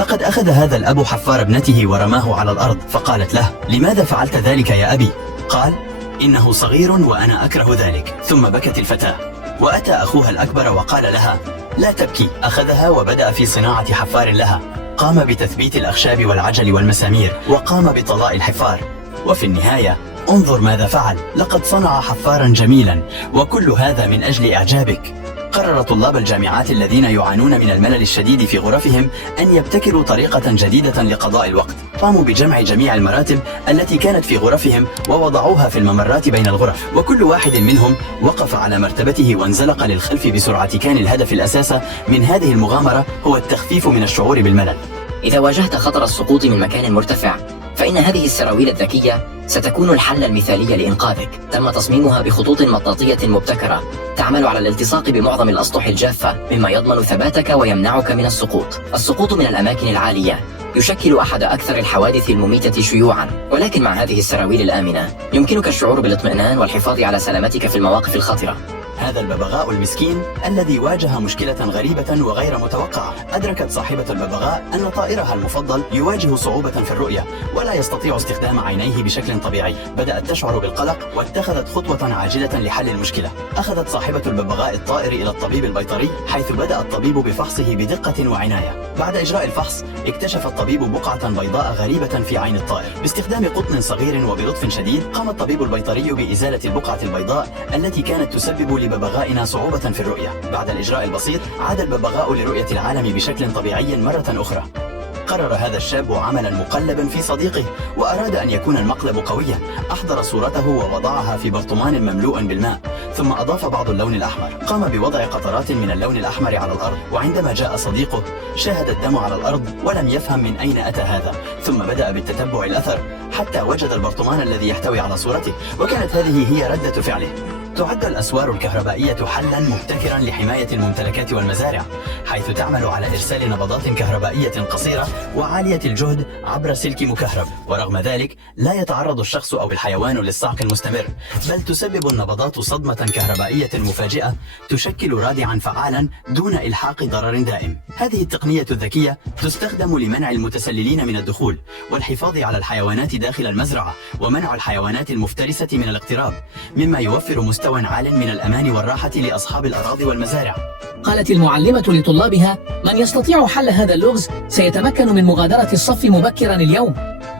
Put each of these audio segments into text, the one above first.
لقد أخذ هذا الأب حفار ابنته ورماه على الأرض، فقالت له: لماذا فعلت ذلك يا أبي؟ قال: إنه صغير وأنا أكره ذلك. ثم بكت الفتاة، وأتى أخوها الأكبر وقال لها: لا تبكي. أخذها وبدأ في صناعة حفار لها، قام بتثبيت الأخشاب والعجل والمسامير، وقام بطلاء الحفار، وفي النهاية انظر ماذا فعل. لقد صنع حفارا جميلا، وكل هذا من أجل إعجابك. قرر طلاب الجامعات الذين يعانون من الملل الشديد في غرفهم أن يبتكروا طريقة جديدة لقضاء الوقت. قاموا بجمع جميع المراتب التي كانت في غرفهم ووضعوها في الممرات بين الغرف، وكل واحد منهم وقف على مرتبته وانزلق للخلف بسرعة. كان الهدف الأساس من هذه المغامرة هو التخفيف من الشعور بالملل. إذا واجهت خطر السقوط من مكان مرتفع، فإن هذه السراويل الذكية ستكون الحل المثالي لإنقاذك. تم تصميمها بخطوط مطاطية مبتكرة تعمل على الالتصاق بمعظم الأسطح الجافة، مما يضمن ثباتك ويمنعك من السقوط. السقوط من الأماكن العالية يشكل أحد أكثر الحوادث المميتة شيوعاً، ولكن مع هذه السراويل الآمنة يمكنك الشعور بالاطمئنان والحفاظ على سلامتك في المواقف الخطرة. هذا الببغاء المسكين الذي واجه مشكلة غريبة وغير متوقعة. أدركت صاحبة الببغاء أن طائرها المفضل يواجه صعوبة في الرؤية ولا يستطيع استخدام عينيه بشكل طبيعي. بدأت تشعر بالقلق واتخذت خطوة عاجلة لحل المشكلة. أخذت صاحبة الببغاء الطائر إلى الطبيب البيطري، حيث بدأ الطبيب بفحصه بدقة وعناية. بعد إجراء الفحص اكتشف الطبيب بقعة بيضاء غريبة في عين الطائر. باستخدام قطن صغير وبلطف شديد قام الطبيب البيطري بإزالة البقعة البيضاء التي كانت تسبب لببغائنا صعوبة في الرؤية. بعد الإجراء البسيط عاد الببغاء لرؤية العالم بشكل طبيعي مرة أخرى. قرر هذا الشاب عملا مقلبا في صديقه، وأراد أن يكون المقلب قويا. أحضر صورته ووضعها في برطمان مملوء بالماء، ثم أضاف بعض اللون الأحمر. قام بوضع قطرات من اللون الأحمر على الأرض، وعندما جاء صديقه شاهد الدم على الأرض ولم يفهم من أين أتى هذا. ثم بدأ بالتتبع الأثر حتى وجد البرطمان الذي يحتوي على صورته، وكانت هذه هي ردة فعله. تعد الأسوار الكهربائية حلاً مبتكراً لحماية الممتلكات والمزارع، حيث تعمل على إرسال نبضات كهربائية قصيرة وعالية الجهد عبر سلك مكهرب. ورغم ذلك لا يتعرض الشخص أو الحيوان للصعق المستمر، بل تسبب النبضات صدمة كهربائية مفاجئة تشكل رادعاً فعالاً دون إلحاق ضرر دائم. هذه التقنية الذكية تستخدم لمنع المتسللين من الدخول، والحفاظ على الحيوانات داخل المزرعة، ومنع الحيوانات المفترسة من الاقتراب، مما يوفر مستوى عال من الأمان والراحة لأصحاب الأراضي والمزارع. قالت المعلمة لطلابها: من يستطيع حل هذا اللغز سيتمكن من مغادرة الصف مبكرا اليوم.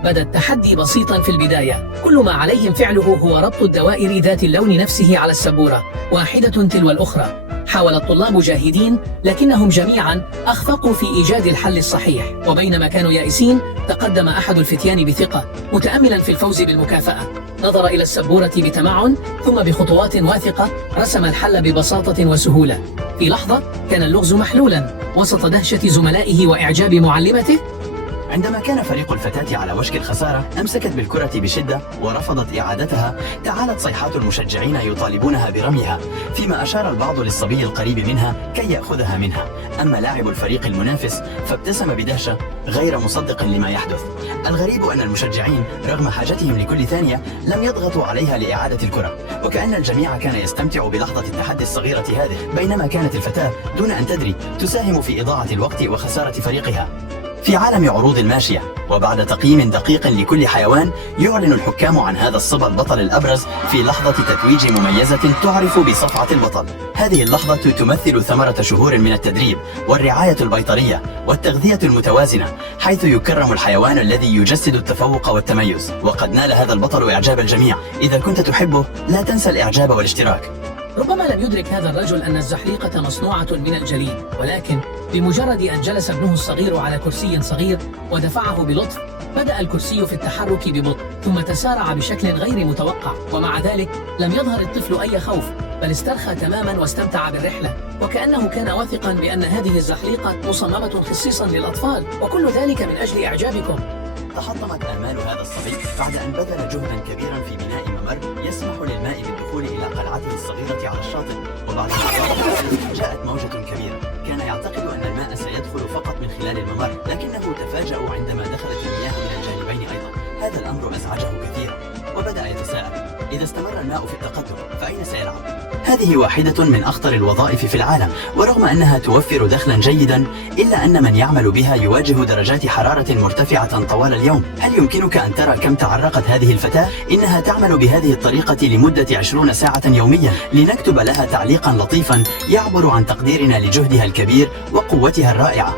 بدا التحدي بسيطا في البداية، كل ما عليهم فعله هو ربط الدوائر ذات اللون نفسه على السبورة واحدة تلو الأخرى. حاول الطلاب جاهدين، لكنهم جميعا أخفقوا في إيجاد الحل الصحيح. وبينما كانوا يائسين تقدم أحد الفتيان بثقة متأملا في الفوز بالمكافأة. نظر إلى السبورة بتمعن، ثم بخطوات واثقة رسم الحل ببساطة وسهولة. في لحظة كان اللغز محلولا وسط دهشة زملائه وإعجاب معلمته. عندما كان فريق الفتاة على وشك الخسارة أمسكت بالكرة بشدة ورفضت إعادتها. تعالت صيحات المشجعين يطالبونها برميها، فيما أشار البعض للصبي القريب منها كي يأخذها منها. أما لاعب الفريق المنافس فابتسم بدهشة غير مصدق لما يحدث. الغريب أن المشجعين رغم حاجتهم لكل ثانية لم يضغطوا عليها لإعادة الكرة، وكأن الجميع كان يستمتع بلحظة التحدي الصغيرة هذه، بينما كانت الفتاة دون أن تدري تساهم في إضاعة الوقت وخسارة فريقها. في عالم عروض الماشية، وبعد تقييم دقيق لكل حيوان، يعلن الحكام عن هذا الصبا البطل الأبرز في لحظة تتويج مميزة تعرف بصفعة البطل. هذه اللحظة تمثل ثمرة شهور من التدريب والرعاية البيطرية والتغذية المتوازنة، حيث يكرم الحيوان الذي يجسد التفوق والتميز. وقد نال هذا البطل إعجاب الجميع. إذا كنت تحبه لا تنسى الإعجاب والاشتراك. ربما لم يدرك هذا الرجل أن الزحليقة مصنوعة من الجليد، ولكن بمجرد أن جلس ابنه الصغير على كرسي صغير ودفعه بلطف، بدأ الكرسي في التحرك ببطء، ثم تسارع بشكل غير متوقع. ومع ذلك لم يظهر الطفل أي خوف، بل استرخى تماما واستمتع بالرحلة، وكأنه كان واثقا بأن هذه الزحليقة مصممة خصيصا للأطفال، وكل ذلك من أجل إعجابكم. تحطمت آمال هذا الصبي بعد أن بذل جهدا كبيرا في بناء ممر يسمح للماء بالدخول إلى قلعته الصغيرة على الشاطئ. وبعد ذلك جاءت موجة كبيرة. كان يعتقد أن الماء سيدخل فقط من خلال الممر، لكنه تفاجأ عندما دخلت المياه من الجانبين أيضا. هذا الأمر أزعجه كثيرا، وبدأ يتساءل: إذا استمر الماء في التقدم فأين سيلعب؟ هذه واحدة من أخطر الوظائف في العالم، ورغم أنها توفر دخلا جيدا إلا أن من يعمل بها يواجه درجات حرارة مرتفعة طوال اليوم. هل يمكنك أن ترى كم تعرقت هذه الفتاة؟ إنها تعمل بهذه الطريقة لمدة 20 ساعة يوميا لنكتب لها تعليقا لطيفا يعبر عن تقديرنا لجهدها الكبير وقوتها الرائعة.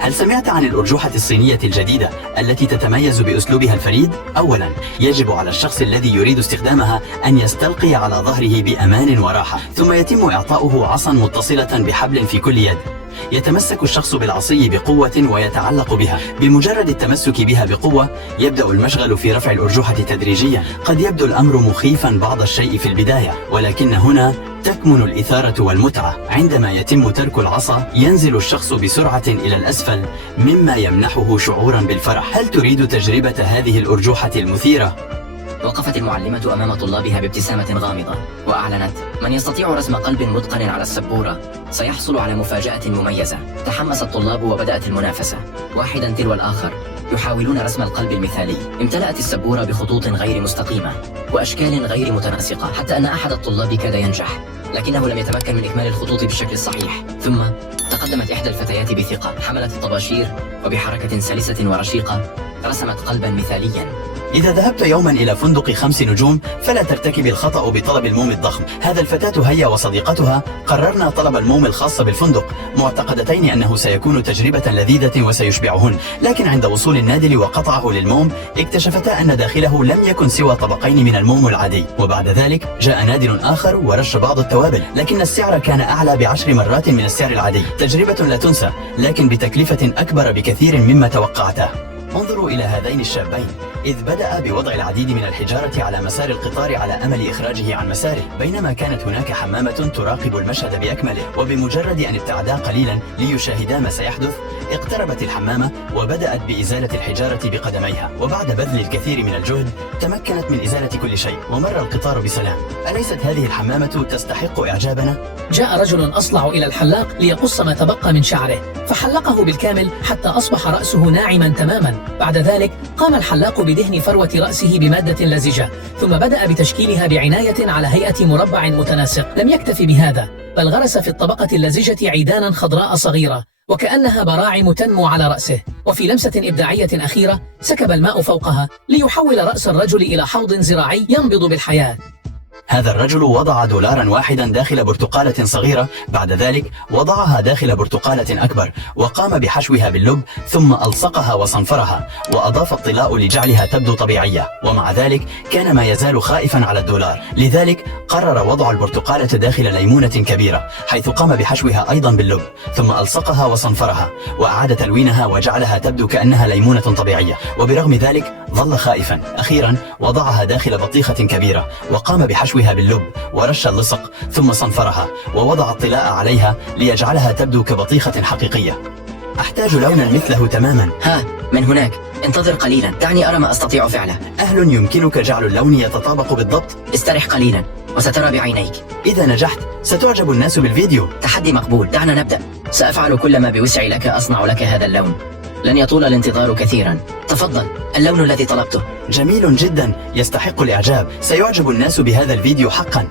هل سمعت عن الأرجوحة الصينية الجديدة التي تتميز بأسلوبها الفريد؟ أولا، يجب على الشخص الذي يريد استخدامها أن يستلقي على ظهره بأمان وراحة، ثم يتم إعطاؤه عصا متصلة بحبل في كل يد. يتمسك الشخص بالعصي بقوة ويتعلق بها. بمجرد التمسك بها بقوة يبدأ المشغل في رفع الأرجوحة تدريجيا. قد يبدو الأمر مخيفا بعض الشيء في البداية، ولكن هنا تكمن الإثارة والمتعة. عندما يتم ترك العصا ينزل الشخص بسرعة إلى الأسفل مما يمنحه شعورا بالفرح. هل تريد تجربة هذه الأرجوحة المثيرة؟ وقفت المعلمة أمام طلابها بابتسامة غامضة وأعلنت: من يستطيع رسم قلب متقن على السبورة سيحصل على مفاجأة مميزة. تحمس الطلاب وبدأت المنافسة، واحدا تلو الآخر يحاولون رسم القلب المثالي. امتلأت السبورة بخطوط غير مستقيمة وأشكال غير متناسقة، حتى أن أحد الطلاب كاد ينجح، لكنه لم يتمكن من إكمال الخطوط بالشكل الصحيح. ثم تقدمت إحدى الفتيات بثقة، حملت الطباشير وبحركة سلسة ورشيقة رسمت قلبا مثاليا. إذا ذهبت يوما إلى فندق 5 نجوم فلا ترتكب الخطأ بطلب الموم الضخم. هذا الفتاة هي وصديقتها قررنا طلب الموم الخاص بالفندق، معتقدتين أنه سيكون تجربة لذيذة وسيشبعهن. لكن عند وصول النادل وقطعه للموم اكتشفتا أن داخله لم يكن سوى طبقين من الموم العادي. وبعد ذلك جاء نادل آخر ورش بعض التوابل، لكن السعر كان أعلى ب10 مرات من السعر العادي. تجربة لا تنسى، لكن بتكلفة أكبر بكثير مما توقعته. انظروا إلى هذين الشابين، إذ بدأ بوضع العديد من الحجارة على مسار القطار على أمل إخراجه عن مساره، بينما كانت هناك حمامة تراقب المشهد بأكمله. وبمجرد أن ابتعدا قليلا ليشاهدا ما سيحدث اقتربت الحمامة وبدأت بإزالة الحجارة بقدميها، وبعد بذل الكثير من الجهد تمكنت من إزالة كل شيء ومر القطار بسلام. أليست هذه الحمامة تستحق إعجابنا؟ جاء رجل أصلع إلى الحلاق ليقص ما تبقى من شعره، فحلقه بالكامل حتى أصبح رأسه ناعما تماما. بعد ذلك قام الحلاق بدهن فروة رأسه بمادة لزجة، ثم بدأ بتشكيلها بعناية على هيئة مربع متناسق. لم يكتفي بهذا، بل غرس في الطبقة اللزجة عيدانا خضراء صغيرة وكأنها براعم تنمو على رأسه. وفي لمسة إبداعية أخيرة سكب الماء فوقها ليحول رأس الرجل إلى حوض زراعي ينبض بالحياة. هذا الرجل وضع $1 واحدا داخل برتقالة صغيرة، بعد ذلك وضعها داخل برتقالة أكبر وقام بحشوها باللب، ثم ألصقها وصنفرها وأضاف الطلاء لجعلها تبدو طبيعية. ومع ذلك كان ما يزال خائفا على $1، لذلك قرر وضع البرتقالة داخل ليمونة كبيرة، حيث قام بحشوها أيضا باللب، ثم ألصقها وصنفرها وأعاد تلوينها وجعلها تبدو كأنها ليمونة طبيعية. وبرغم ذلك ظل خائفا. أخيرا وضعها داخل بطيخة كبيرة وقام بحشوها باللب ورش اللصق، ثم صنفرها ووضع الطلاء عليها ليجعلها تبدو كبطيخة حقيقية. أحتاج لونا مثله تماما. ها، من هناك، انتظر قليلا، دعني أرى ما أستطيع فعله. أهل يمكنك جعل اللون يتطابق بالضبط؟ استرح قليلا وسترى بعينيك. إذا نجحت ستعجب الناس بالفيديو. تحدي مقبول، دعنا نبدأ. سأفعل كل ما بوسعي لك أصنع لك هذا اللون. لن يطول الانتظار كثيرا. تفضل، اللون الذي طلبته. جميل جدا، يستحق الإعجاب، سيعجب الناس بهذا الفيديو حقا.